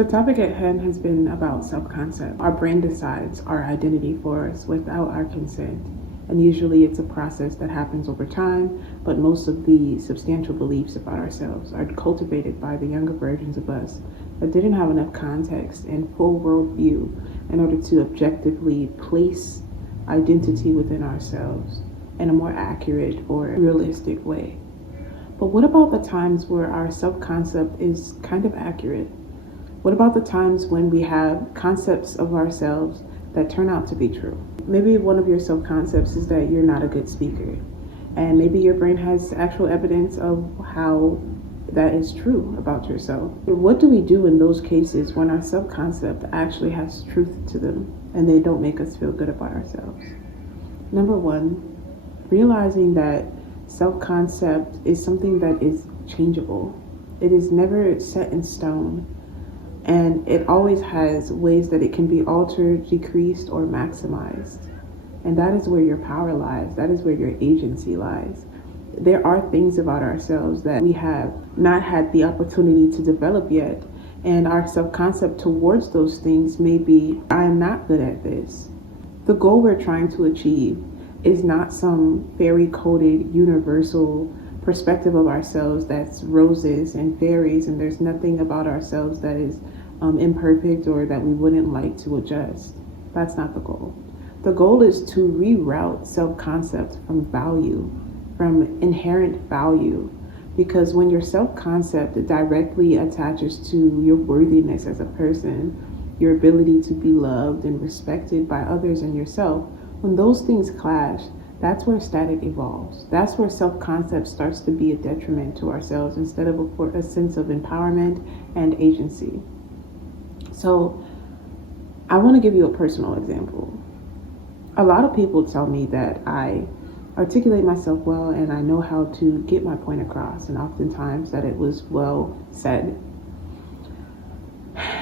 The topic at hand has been about self-concept. Our brain decides our identity for us without our consent. And usually it's a process that happens over time, but most of the substantial beliefs about ourselves are cultivated by the younger versions of us that didn't have enough context and full worldview in order to objectively place identity within ourselves in a more accurate or realistic way. But what about the times where our self-concept is kind of accurate? What about the times when we have concepts of ourselves that turn out to be true? Maybe one of your self-concepts is that you're not a good speaker. And maybe your brain has actual evidence of how that is true about yourself. What do we do in those cases when our self-concept actually has truth to them and they don't make us feel good about ourselves? Number one, realizing that self-concept is something that is changeable. It is never set in stone. And it always has ways that it can be altered, decreased, or maximized. And that is where your power lies. That is where your agency lies. There are things about ourselves that we have not had the opportunity to develop yet. And our self-concept towards those things may be, I am not good at this. The goal we're trying to achieve is not some fairy-coded universal perspective of ourselves that's roses and fairies, and there's nothing about ourselves that is imperfect or that we wouldn't like to adjust. That's not the goal. The goal is to reroute self-concept from value, from inherent value, because when your self-concept directly attaches to your worthiness as a person, your ability to be loved and respected by others and yourself, when those things clash, that's where static evolves. That's where self-concept starts to be a detriment to ourselves instead of a sense of empowerment and agency. So I want to give you a personal example. A lot of people tell me that I articulate myself well and I know how to get my point across, and oftentimes that it was well said.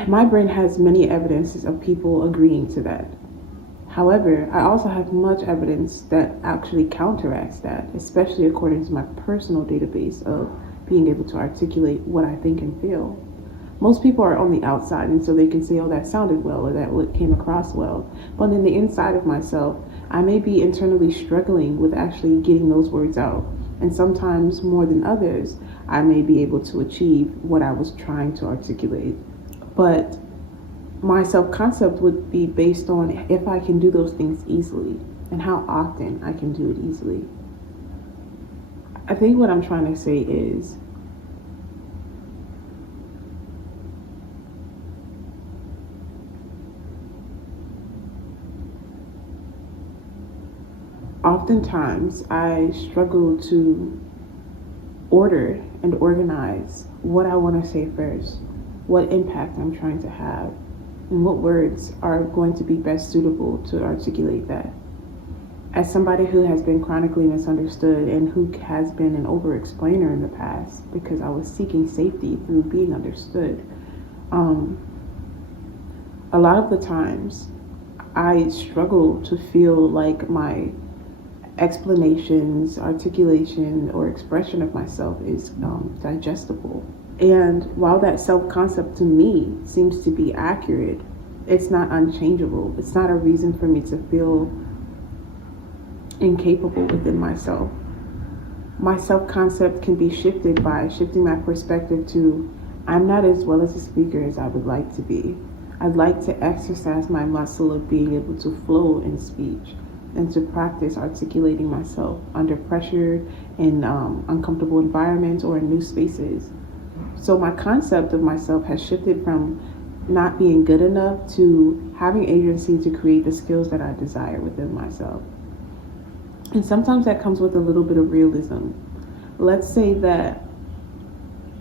My brain has many evidences of people agreeing to that. However, I also have much evidence that actually counteracts that, especially according to my personal database of being able to articulate what I think and feel. Most people are on the outside, and so they can say, oh, that sounded well, or that came across well. But in the inside of myself, I may be internally struggling with actually getting those words out. And sometimes more than others, I may be able to achieve what I was trying to articulate. But my self-concept would be based on if I can do those things easily and how often I can do it easily. I think what I'm trying to say is oftentimes I struggle to order and organize what I want to say first, what impact I'm trying to have, and what words are going to be best suitable to articulate that. As somebody who has been chronically misunderstood and who has been an over-explainer in the past because I was seeking safety through being understood, a lot of the times I struggle to feel like my explanations, articulation, or expression of myself is digestible. And while that self-concept to me seems to be accurate, it's not unchangeable. It's not a reason for me to feel incapable within myself. My self-concept can be shifted by shifting my perspective to, I'm not as well as a speaker as I would like to be. I'd like to exercise my muscle of being able to flow in speech and to practice articulating myself under pressure in uncomfortable environments or in new spaces. So my concept of myself has shifted from not being good enough to having agency to create the skills that I desire within myself. And sometimes that comes with a little bit of realism. Let's say that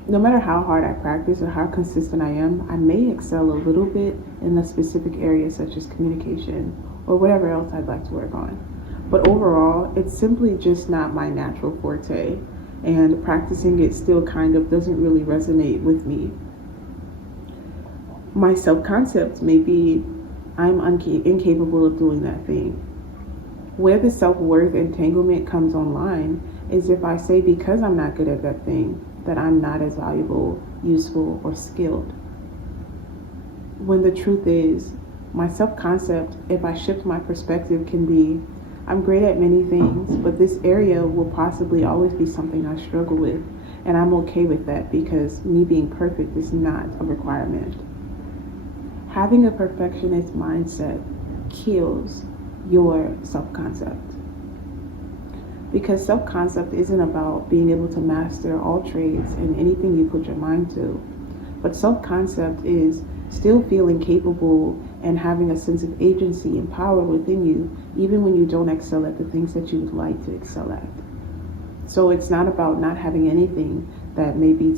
no matter how hard I practice or how consistent I am, I may excel a little bit in a specific area such as communication or whatever else I'd like to work on. But overall, it's simply just not my natural forte. And practicing it still kind of doesn't really resonate with me. My self-concept may be I'm incapable of doing that thing. Where the self-worth entanglement comes online is if I say because I'm not good at that thing, that I'm not as valuable, useful, or skilled. when the truth is, my self-concept, if I shift my perspective, can be, I'm great at many things, but this area will possibly always be something I struggle with. And I'm okay with that because me being perfect is not a requirement. Having a perfectionist mindset kills your self-concept. Because self-concept isn't about being able to master all trades and anything you put your mind to. But self-concept is still feeling capable and having a sense of agency and power within you, even when you don't excel at the things that you would like to excel at. So it's not about not having anything that may be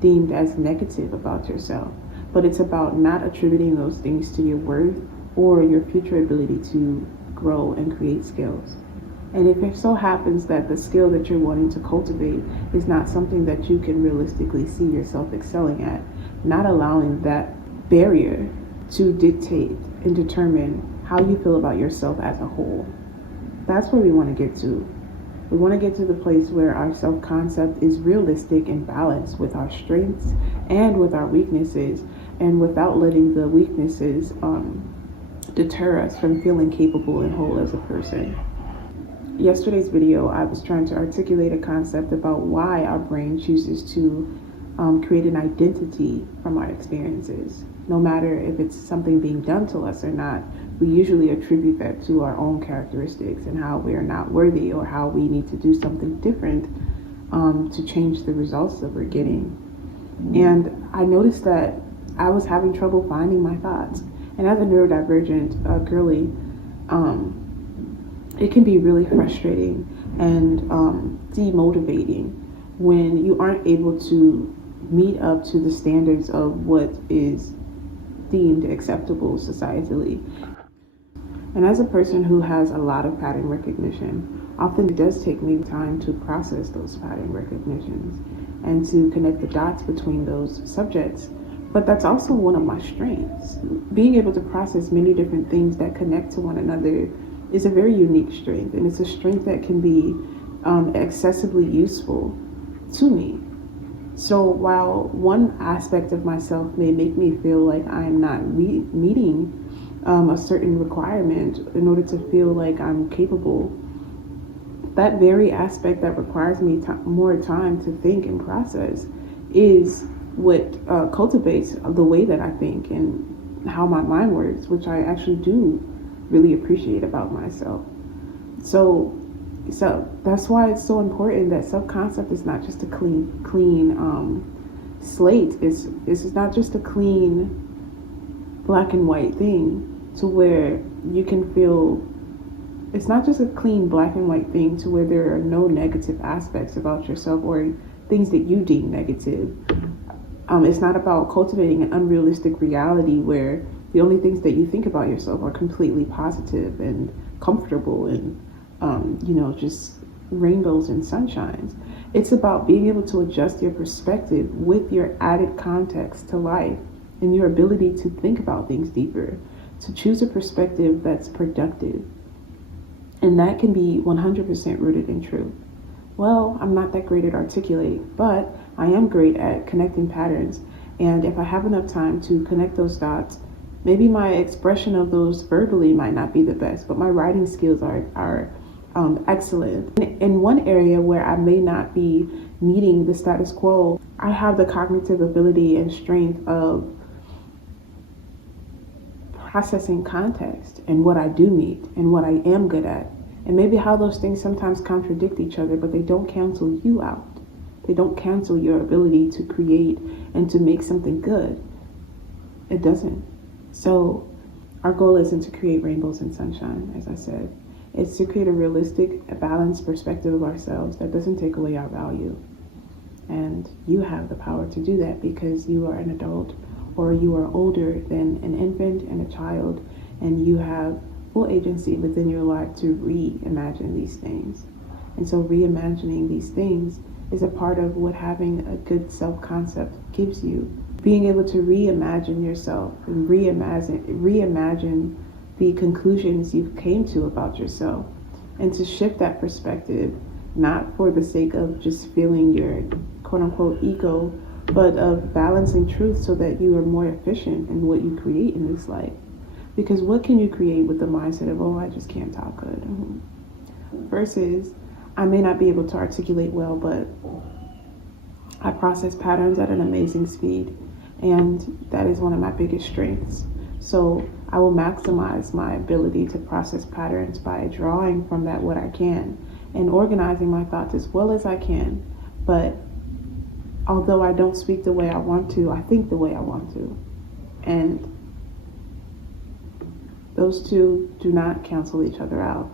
deemed as negative about yourself, but it's about not attributing those things to your worth or your future ability to grow and create skills. And if it so happens that the skill that you're wanting to cultivate is not something that you can realistically see yourself excelling at, not allowing that barrier to dictate and determine how you feel about yourself as a whole. That's where we want to get to. We want to get to the place where our self-concept is realistic and balanced with our strengths and with our weaknesses, and without letting the weaknesses deter us from feeling capable and whole as a person. Yesterday's video, I was trying to articulate a concept about why our brain chooses to create an identity from our experiences. No matter if it's something being done to us or not, we usually attribute that to our own characteristics and how we are not worthy or how we need to do something different to change the results that we're getting. And I noticed that I was having trouble finding my thoughts. And as a neurodivergent girly, it can be really frustrating and demotivating when you aren't able to meet up to the standards of what is deemed acceptable societally. And as a person who has a lot of pattern recognition, often it does take me time to process those pattern recognitions and to connect the dots between those subjects. But that's also one of my strengths. Being able to process many different things that connect to one another is a very unique strength, and it's a strength that can be excessively useful to me. So while one aspect of myself may make me feel like I am not meeting a certain requirement in order to feel like I'm capable, that very aspect that requires me more time to think and process is what cultivates the way that I think and how my mind works, which I actually do really appreciate about myself. So that's why it's so important that self-concept is not just a clean slate. It's not just a clean black and white thing to where you can feel. It's not just a clean black and white thing to where there are no negative aspects about yourself or things that you deem negative. It's not about cultivating an unrealistic reality where the only things that you think about yourself are completely positive and comfortable and just rainbows and sunshines. It's about being able to adjust your perspective with your added context to life and your ability to think about things deeper, to choose a perspective that's productive. And that can be 100% rooted in truth. Well, I'm not that great at articulating, but I am great at connecting patterns. And if I have enough time to connect those dots, maybe my expression of those verbally might not be the best, but my writing skills are excellent. In one area where I may not be meeting the status quo, I have the cognitive ability and strength of processing context and what I do meet and what I am good at. And maybe how those things sometimes contradict each other, but they don't cancel you out. They don't cancel your ability to create and to make something good. It doesn't. So our goal isn't to create rainbows and sunshine, as I said. It's to create a realistic, a balanced perspective of ourselves that doesn't take away our value. And you have the power to do that because you are an adult or you are older than an infant and a child, and you have full agency within your life to reimagine these things. And so reimagining these things is a part of what having a good self-concept gives you. Being able to reimagine yourself and reimagine the conclusions you've came to about yourself, and to shift that perspective, not for the sake of just feeling your quote-unquote ego but of balancing truth so that you are more efficient in what you create in this life. Because what can you create with the mindset of, oh, I just can't talk good? Versus, I may not be able to articulate well, but I process patterns at an amazing speed. And that is one of my biggest strengths. So I will maximize my ability to process patterns by drawing from that what I can and organizing my thoughts as well as I can. But although I don't speak the way I want to, I think the way I want to. And those two do not cancel each other out.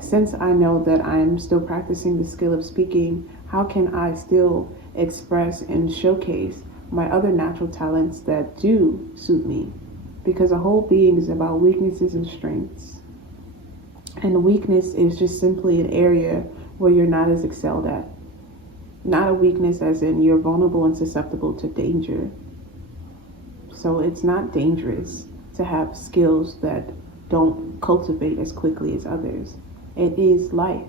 Since I know that I'm still practicing the skill of speaking, how can I still express and showcase my other natural talents that do suit me? Because a whole being is about weaknesses and strengths. And weakness is just simply an area where you're not as excelled at. Not a weakness as in you're vulnerable and susceptible to danger. So it's not dangerous to have skills that don't cultivate as quickly as others. It is life.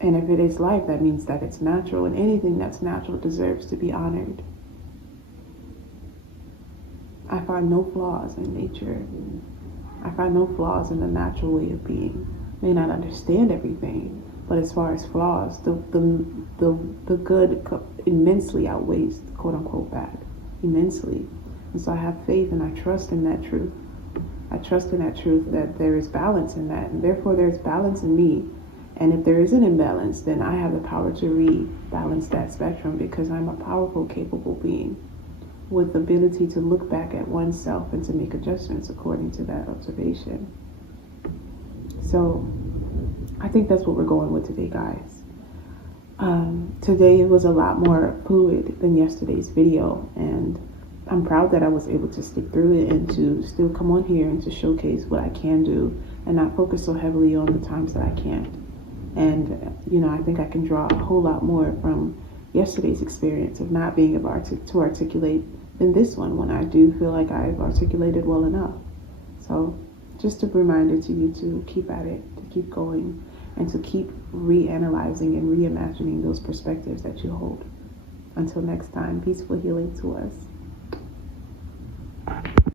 And if it is life, that means that it's natural, and anything that's natural deserves to be honored. I find no flaws in nature. I find no flaws in the natural way of being. May not understand everything, but as far as flaws, the good immensely outweighs the quote unquote bad, immensely. And so I have faith and I trust in that truth. I trust in that truth that there is balance in that, and therefore there's balance in me. And if there is an imbalance, then I have the power to rebalance that spectrum, because I'm a powerful, capable being with the ability to look back at oneself and to make adjustments according to that observation. So I think that's what we're going with today, guys. Today was a lot more fluid than yesterday's video, and I'm proud that I was able to stick through it and to still come on here and to showcase what I can do and not focus so heavily on the times that I can't. And, I think I can draw a whole lot more from yesterday's experience of not being able to articulate than this one, when I do feel like I've articulated well enough. So just a reminder to you to keep at it, to keep going, and to keep reanalyzing and reimagining those perspectives that you hold. Until next time, peaceful healing to us.